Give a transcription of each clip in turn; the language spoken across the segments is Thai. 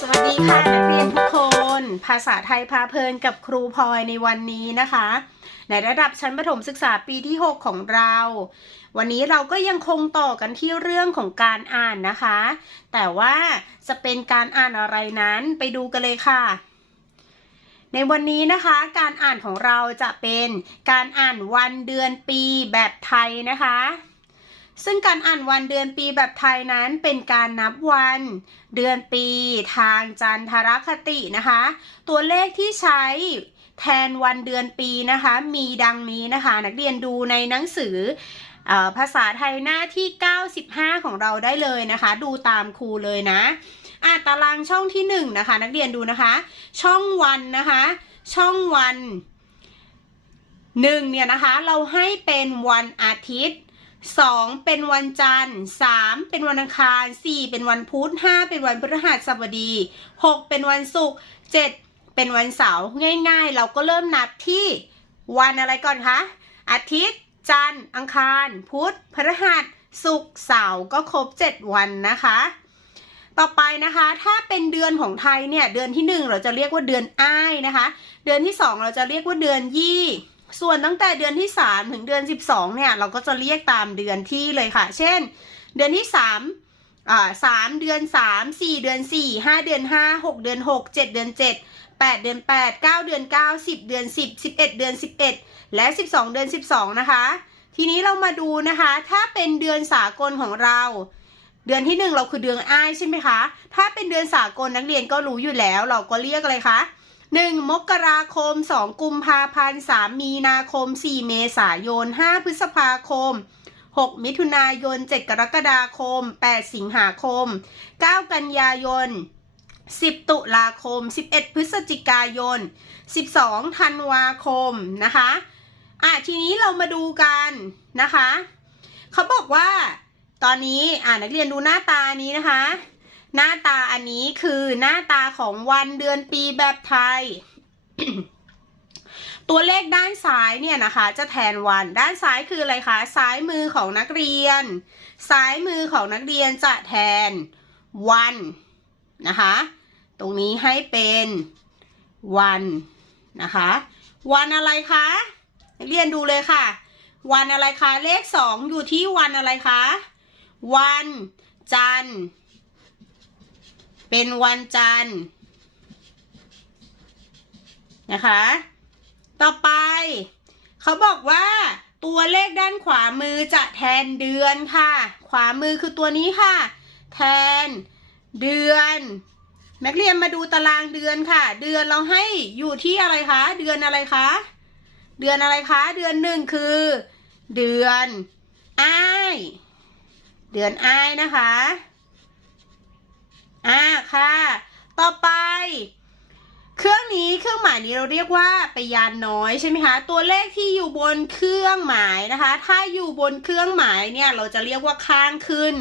สวัสดีค่ะนักเรียนทุกคน ภาษาไทยพาเพลินกับครูพลอยในวันนี้นะคะ ในระดับชั้นประถมศึกษาปีที่ 6 ของเรา วันนี้เราก็ยังคงต่อกันที่เรื่องของการอ่านนะคะ แต่ว่าจะเป็นการอ่านอะไรนั้นไปดูกันเลยค่ะ ในวันนี้นะคะการอ่านของเราจะเป็นการอ่านวันเดือนปีแบบไทยนะคะ ซึ่งการอ่านวันเดือนปีแบบไทยนั้นเป็นการนับวัน เดือนปีทางจันทรคตินะคะ ตัวเลขที่ใช้แทนวันเดือนปีนะคะ มีดังนี้นะคะ นักเรียนดูในหนังสืออภาษาไทยหน้าที่ 95 ของเราได้เลยนะคะ ดูตามครูเลยนะอะตารางช่องที่1นงนะคะ นักเรียนดูนะคะ ช่องวันนะคะ ช่องวันหนึ่งเนี่ยนะคะ เราให้เป็นวันอาทิตย์ 2เป็นวันจันทร์3เป็นวันอังคาร4เป็นวันพุธ5เป็นวันพฤหัสบดี6เป็นวันศุกร์7เป็นวันเสาร์ง่าย ๆ เราก็เริ่มนับที่วันอะไรก่อนคะอาทิตย์ จันทร์อังคาร พุธพฤหัสศุกร์เสาร์ก็ครบ 7 วันนะคะ ต่อไปนะคะถ้าเป็นเดือนของไทยเนี่ยเดือนที่ 1 เราจะเรียกว่าเดือนอ้ายนะคะ เดือนที่ 2 เราจะเรียกว่าเดือนยี่ ส่วนตั้งแต่เดือนที่ 3 ถึงเดือน 12 เนี่ย เราก็จะเรียกตามเดือนที่เลยค่ะ เช่น เดือนที่3อ่าสามเดือน 3 4 เดือน 4 5 เดือน 5 6 เดือน 6 7 เดือน 7 8 เดือน 8 9 เดือน 9 10 เดือน 10 11 เดือน 11 และ 12 เดือน 12 นะคะ ทีนี้เรามาดูนะคะ ถ้าเป็นเดือนสากลของเรา เดือนที่หนึ่งเราคือเดือนอ้ายใช่ไหมคะ ถ้าเป็นเดือนสากลนักเรียนก็รู้อยู่แล้ว เราก็เรียกอะไรคะ หนึ่งมกราคมสองกุมภาพันธ์สามมีนาคมสี่เมษายนห้าพฤษภาคมหกมิถุนายนเจ็ดกรกฎาคมแปดสิงหาคมเก้ากันยายนสิบตุลาคมสิบเอ็ดพฤศจิกายนสิบสองธันวาคมนะคะอะทีนี้เรามาดูกันนะคะ เขาบอกว่าตอนนี้อ่านักเรียนดูหน้าตานี้นะคะ หน้าตาอันนี้คือหน้าตาของวันเดือนปีแบบไทย ตัวเลขด้านซ้ายเนี่ยนะคะ จะแทนวันด้านซ้ายคืออะไรคะซ้ายมือของนักเรียน ซ้ายมือของนักเรียนจะแทนวันนะคะ ตรงนี้ให้เป็นวันนะคะ วันอะไรคะนักเรียนดูเลยค่ะ วันอะไรคะเลขสองอยู่ที่วันอะไรคะวันจันทร์ เป็นวันจันทร์นะคะ ต่อไป เขาบอกว่าตัวเลขด้านขวามือจะแทนเดือนค่ะ ขวามือคือตัวนี้ค่ะ แทนเดือนนักเรียนมาดูตารางเดือนค่ะ เดือนเราให้อยู่ที่อะไรคะ เดือนอะไรคะ เดือนอะไรคะ เดือนหนึ่งคือ เดือนอ้าย เดือนอ้ายนะคะ อ่าค่ะ ต่อไป เครื่องนี้เครื่องหมายนี้เราเรียกว่าไปยานน้อยใช่ไหมคะ ตัวเลขที่อยู่บนเครื่องหมายนะคะ ถ้าอยู่บนเครื่องหมายเนี่ยเราจะเรียกว่าข้างขึ้น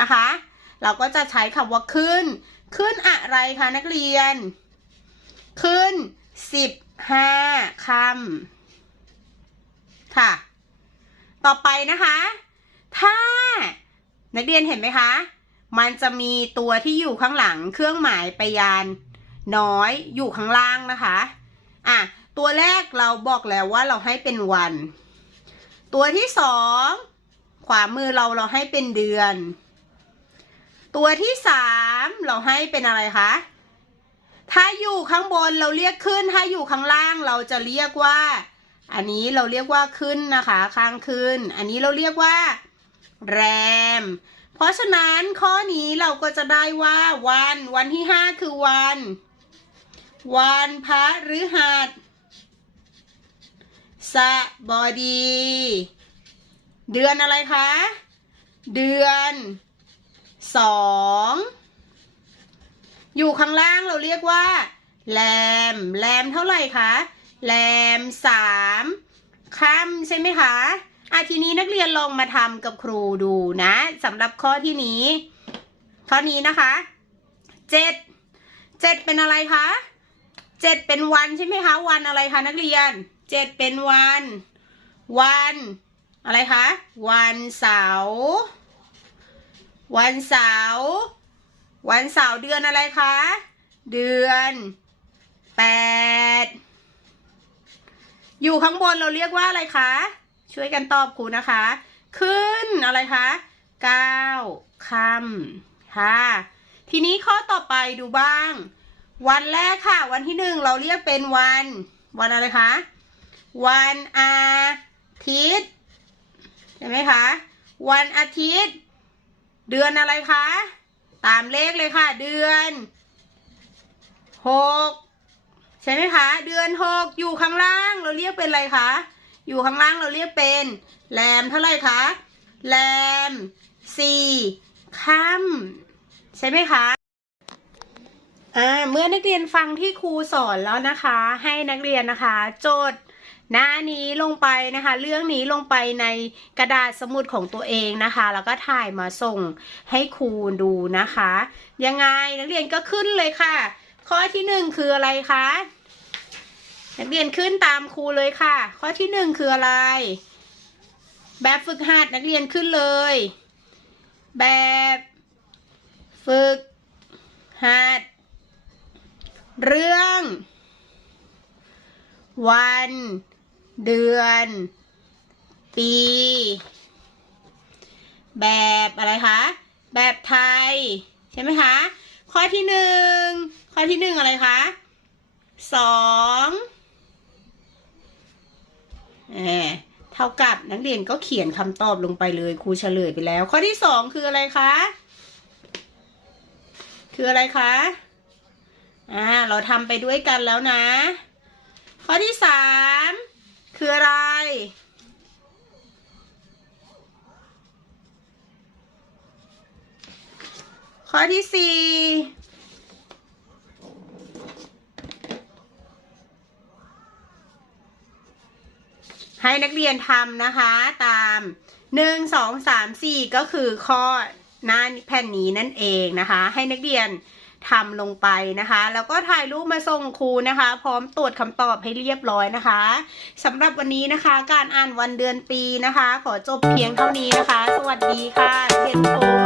นะคะ เราก็จะใช้คำว่าขึ้น ขึ้นอะไรคะนักเรียน ขึ้นสิบห้าคำค่ะ ต่อไปนะคะ ถ้านักเรียนเห็นไหมคะ มันจะมีตัวที่อยู่ข้างหลังเครื่องหมายไปยานน้อยอยู่ข้างล่างนะคะอะตัวแรกเราบอกแล้วว่าเราให้เป็นวัน ตัวที่สองขวามือเราเราให้เป็นเดือน ตัวที่สามเราให้เป็นอะไรคะถ้าอยู่ข้างบนเราเรียกขึ้น ถ้าอยู่ข้างล่างเราจะเรียกว่า อันนี้เราเรียกว่าขึ้นนะคะ ข้างขึ้น อันนี้เราเรียกว่า แรม เพราะฉะนั้นข้อนี้เราก็จะได้ว่าวัน วันที่ห้าคือวัน วันพฤหัสสบดี เดือนอะไรคะ เดือนสองอยู่ข้างล่างเราเรียกว่าแรมแรมเท่าไหร่คะแรมสามค่ำใช่ไหมคะ อะทีนี้นักเรียนลองมาทำกับครูดูนะสำหรับข้อที่นี้ ข้อนี้นะคะเจ็ดเจ็ดเป็นอะไรคะเจ็ดเป็นวันใช่ไหมคะ วันอะไรคะนักเรียนเจ็ดเป็นวัน วัน อะไรคะ วันเสาร์วันเสาร์วันเสาร์เดือนอะไรคะ เดือนแปดอยู่ข้างบนเราเรียกว่าอะไรคะ ช่วยกันตอบครูนะคะ ขึ้นอะไรคะเก้าคำค่ะ ทีนี้ข้อต่อไปดูบ้าง วันแรกค่ะ วันที่หนึ่งเราเรียกเป็นวัน วันอะไรคะ วันอาทิตย์ใช่ไหมคะ วันอาทิตย์ เดือนอะไรคะ ตามเลขเลยค่ะ เดือนหกใช่ไหมคะ เดือนหกอยู่ข้างล่าง เราเรียกเป็นอะไรคะ อยู่ข้างล่างเราเรียกเป็นแรมเท่าไหร่คะแรมสี่ค่ำใช่ไหมคะอ่าเมื่อนักเรียนฟังที่ครูสอนแล้วนะคะ ให้นักเรียนนะคะจดหน้านี้ลงไปนะคะ เรื่องนี้ลงไปในกระดาษสมุดของตัวเองนะคะ แล้วก็ถ่ายมาส่งให้ครูดูนะคะ ยังไงนักเรียนก็ขึ้นเลยค่ะ ข้อที่หนึ่งคืออะไรคะ นักเรียนขึ้นตามครูเลยค่ะ ข้อที่หนึ่งคืออะไร แบบฝึกหัดนักเรียนขึ้นเลย แบบฝึกหัด เรื่อง วัน เดือน ปี แบบอะไรคะ แบบไทย ใช่ไหมคะ ข้อที่หนึ่งข้อที่หนึ่งอะไรคะสอง เท่ากับนักเรียนก็เขียนคำตอบลงไปเลยครูเฉลยไปแล้ว ข้อที่สองคืออะไรคะ คืออะไรคะ อ่า เราทำไปด้วยกันแล้วนะ ข้อที่สามคืออะไร ข้อที่สี่ ให้นักเรียนทำนะคะตามหนึ่งสองสามสี่ก็คือข้อหน้าแผ่นนี้นั่นเองนะคะ ให้นักเรียนทำลงไปนะคะ แล้วก็ถ่ายรูปมาส่งครูนะคะ พร้อมตรวจคำตอบให้เรียบร้อยนะคะสำหรับวันนี้นะคะ การอ่านวันเดือนปีนะคะ ขอจบเพียงเท่านี้นะคะ สวัสดีค่ะเรียนทุกคน